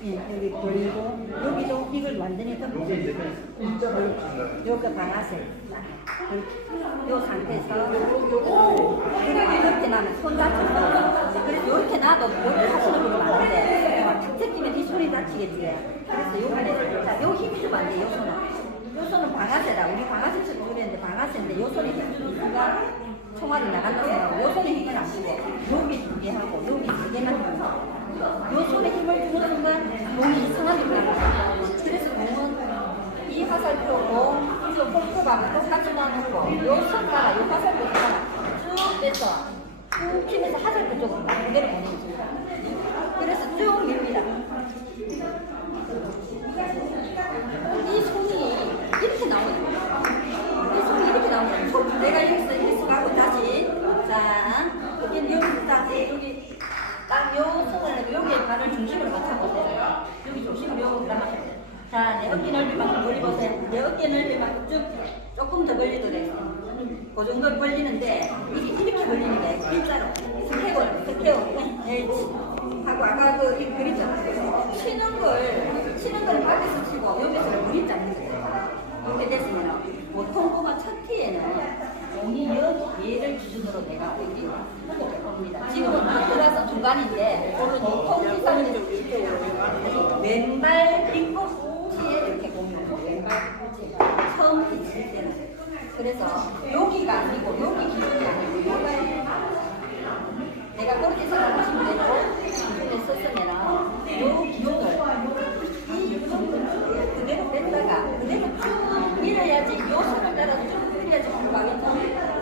여기 돌리고 여기도 이걸 완전히 덮고 방아쇠 요 상태에서 이렇게 나면 손 다쳐서 그래서 이렇게 놔도 이렇게 하시는 분은 많은데 탁 끼면 이 손이 다치겠지 그래서 요번에 자 요 힘이 좀 안 돼, 요 손은 요 손은 방아쇠다 우리 방아쇠 요 손에 힘 주는 순간 총알이 나간다 생각하고 요 손에 힘을 안 주고 여기 두 개 하고 여기 두 개만 주고 요 손에 힘을 주는 순간 몸이 이상하게 변합니다 그래서 몸은 이 화살표고 저 콩쿠하고 똑같이 놔놓고 요 손가락 요 화살표 손가락 쭉 빼서 쭉 치면서 화살표 쪽으로 무게를 보내지 그래서 쭉 밀니다 이 손이 이렇게 나오는 거야 이 손이 이렇게 나오는 거야 손 내가 여기서 이렇게 하고 다시 자 여기 여기 다시 여기. 딱요 손을 여기에 발을 중심으로 맞춰보세요. 여기 중심으로 요거 감아주세요. 자, 내 어깨 넓이만큼 벌리보세요. 내 어깨 넓이만큼 쭉 조금 더 벌리더래요. 그 정도 벌리는데 이게 이렇게 벌리는 게 일자로. 스케올, 스케올, 네, 하고 아까 그이 그림자 치는 걸 공간인데 오른 통지상이 이쪽으로 왼발 빅폭 후에 이렇게 공유하고 왼발 빅폭 처음 비칠 때는 그래서 여기가 아니고 여기 기준이 아니고 여기가 내가 그렇게 생각하시면 되고 기준을 썼으면 이 기준을 이 유형을 그대로 뺐다가 그대로 쭉 밀어야지 요선을 따라서 쭉 밀어야지 공부하겠죠.